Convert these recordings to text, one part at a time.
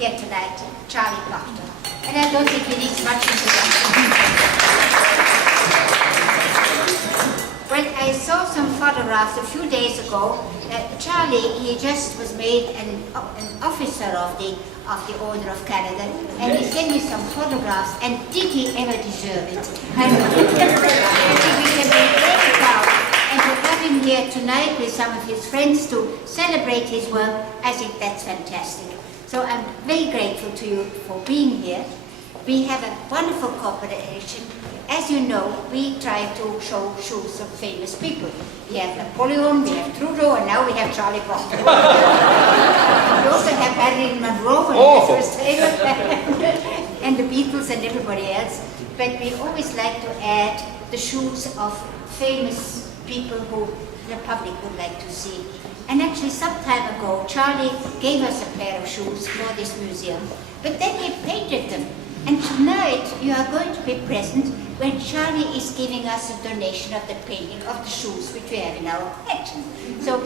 here tonight, Charlie Pachter. And I don't think he needs much introduction. Well, I saw some photographs a few days ago. Charlie, he just was made an officer of the Order of Canada, and he sent me some photographs, and did he ever deserve it? And I think we can be very proud, and to have him here tonight with some of his friends to celebrate his work, I think that's fantastic. So I'm very grateful to you for being here. We have a wonderful cooperation. As you know, we try to show shoes of famous people. We have Napoleon, we have Trudeau, and now we have Charlie Pachter. We also have Marilyn Monroe and Elizabeth Taylor, and the Beatles and everybody else. But we always like to add the shoes of famous people who the public would like to see. And actually, some time ago, Charlie gave us a pair of shoes for this museum, but then he painted them. And tonight, you are going to be present when Charlie is giving us a donation of the painting of the shoes which we have in our collection. So,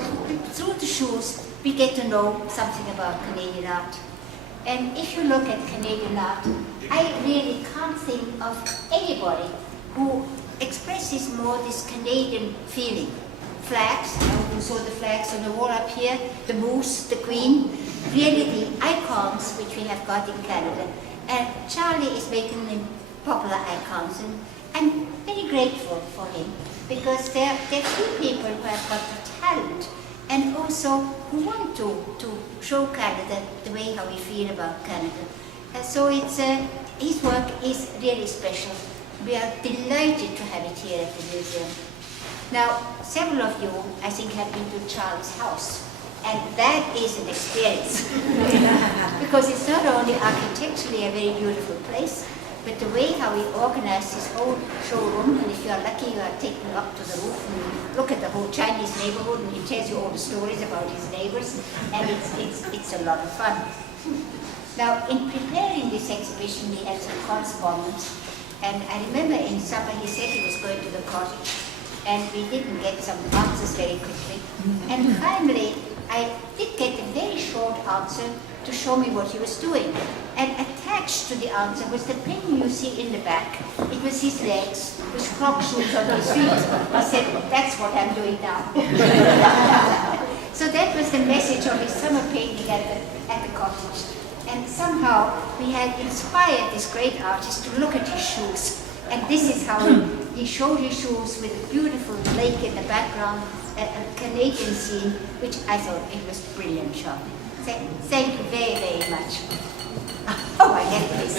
through the shoes, we get to know something about Canadian art. And if you look at Canadian art, I really can't think of anybody who expresses more this Canadian feeling. Flags, you saw the flags on the wall up here, the moose, the queen, really the icons which we have got in Canada. And Charlie is making them popular icons, and I'm very grateful for him, because there are few people who have got the talent and also who want to show Canada the way how we feel about Canada. So it's, his work is really special. We are delighted to have it here at the museum. Now, several of you, I think, have been to Charlie's house. And that is an experience. Because it's not only architecturally a very beautiful place, but the way how he organized his whole showroom, and if you are lucky, you are taken up to the roof and look at the whole Chinese neighborhood, and he tells you all the stories about his neighbors, and it's a lot of fun. Now, in preparing this exhibition, we had some correspondence, and I remember in summer he said he was going to the cottage, and we didn't get some answers very quickly. And finally, I did get a very short answer to show me what he was doing. And attached to the answer was the painting you see in the back. It was his legs with croc shoes on his feet. I said, that's what I'm doing now. So that was the message of his summer painting at the cottage. And somehow we had inspired this great artist to look at his shoes. And this is how he showed his shoes with a beautiful lake in the background, a Canadian scene, which I thought it was brilliant, Shawna. Thank you very, very much. Oh, I get this.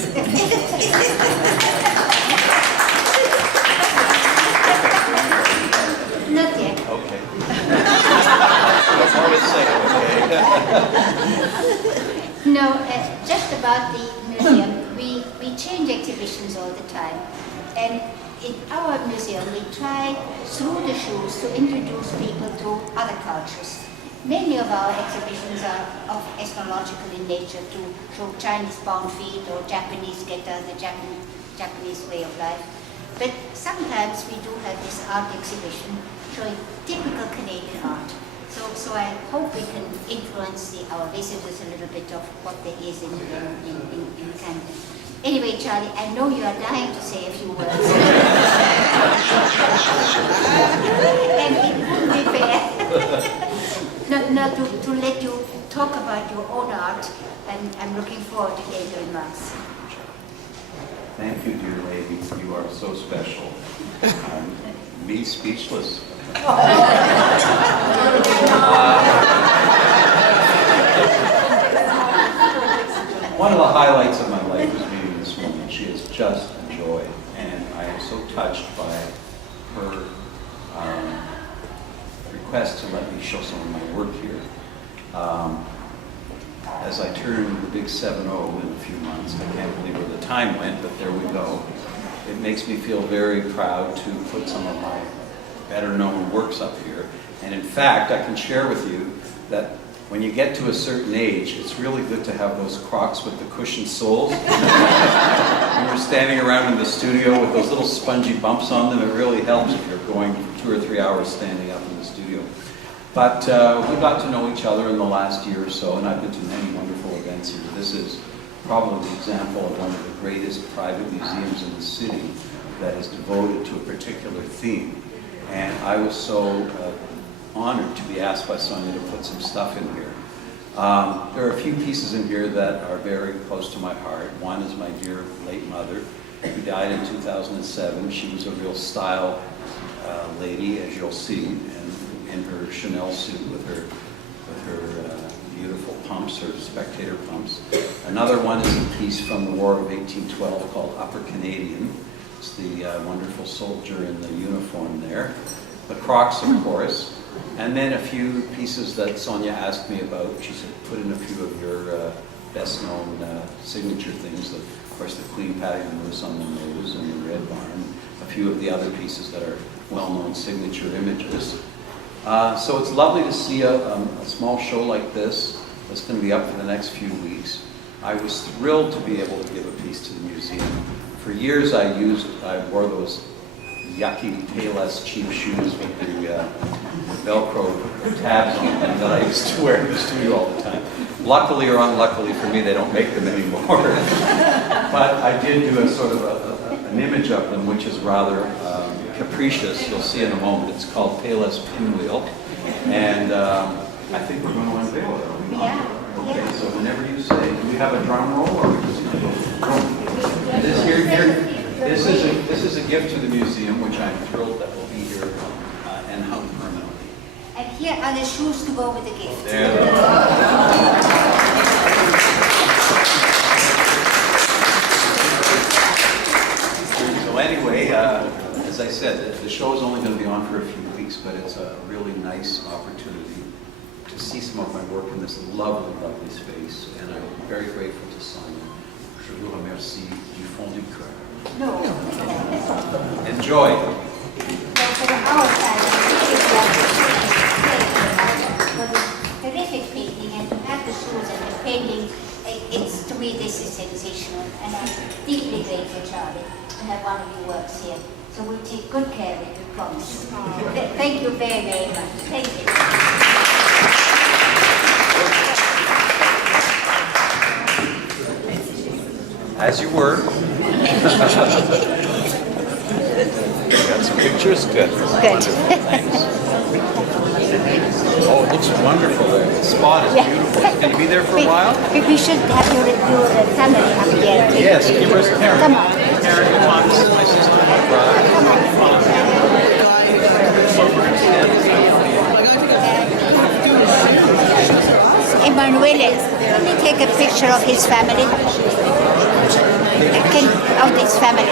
Not yet. Okay. More to say, okay. No, just about the museum, we change exhibitions all the time. And in our museum, we try, through the shoes, to introduce people to other cultures. Many of our exhibitions are of ethnological in nature, to show Chinese-bound feet or Japanese geta, the Japanese way of life. But sometimes we do have this art exhibition showing typical Canadian art. So I hope we can influence our visitors a little bit of what there is in Canada. Anyway, Charlie, I know you are dying to say a few words. And it wouldn't be fair not to let you talk about your own art, and I'm looking forward to hearing your remarks. Thank you, dear lady. You are so special. Me speechless. One of the highlights of my life is meeting this woman. She is just a joy, and I am so touched by her request to let me show some of my work here. As I turn the big 7-0 in a few months, I can't believe where the time went, but there we go. It makes me feel very proud to put some of my better-known works up here. And in fact, I can share with you that when you get to a certain age, it's really good to have those Crocs with the cushioned soles. When you're standing around in the studio with those little spongy bumps on them, it really helps if you're going 2 or 3 hours standing up in the studio. But we got to know each other in the last year or so, and I've been to many wonderful events here. This is probably the example of one of the greatest private museums in the city that is devoted to a particular theme. And I was so honored to be asked by Sonia to put some stuff in here. There are a few pieces in here that are very close to my heart. One is my dear late mother, who died in 2007. She was a real style lady, as you'll see, and in her Chanel suit with her beautiful pumps, her spectator pumps. Another one is a piece from the War of 1812 called Upper Canadian. It's the wonderful soldier in the uniform there. The Crocs, of course. And then a few pieces that Sonia asked me about. She said, put in a few of your best-known signature things. Of course, the Queen patting the moose on the nose and the Red Barn. A few of the other pieces that are well-known signature images. So it's lovely to see a small show like this that's going to be up for the next few weeks. I was thrilled to be able to give a piece to the museum. For years I wore those yucky, Payless cheap shoes with the Velcro tabs on them that I used to wear in the studio all the time. Luckily or unluckily for me, they don't make them anymore. But I did do a sort of an image of them, which is rather capricious. You'll see in a moment. It's called Payless Pinwheel. And I think we're going to unveil it. Are we not? Yeah. Okay, so whenever you say, do we have a drum roll or are we just going to go? This is a gift to the museum, which I'm thrilled that will be here and hung permanently. And here are the shoes to go with the gift. There they are. So anyway, as I said, the show is only going to be on for a few weeks, but it's a really nice opportunity to see some of my work in this lovely, lovely space. And I'm very grateful to Sonia. Je vous remercie du fond du cœur. No. Enjoy. For our side, it was a terrific painting, and to have the shoes and the painting, it's, to me, this is sensational. And I'm deeply grateful, Charlie, to have one of your works here. So we'll take good care of it, we promise. Thank you very, very much. Thank you. As you were. Got some pictures? Good. Good. Thanks. Oh, it looks wonderful there. The spot is beautiful. It's going to be there for a while? We should have your family up here. Yes. Where's Karen? Come on. Karen, your mom, this is my sister, my brother. Come on. Emanuele, can you take a picture of his family? Of his family.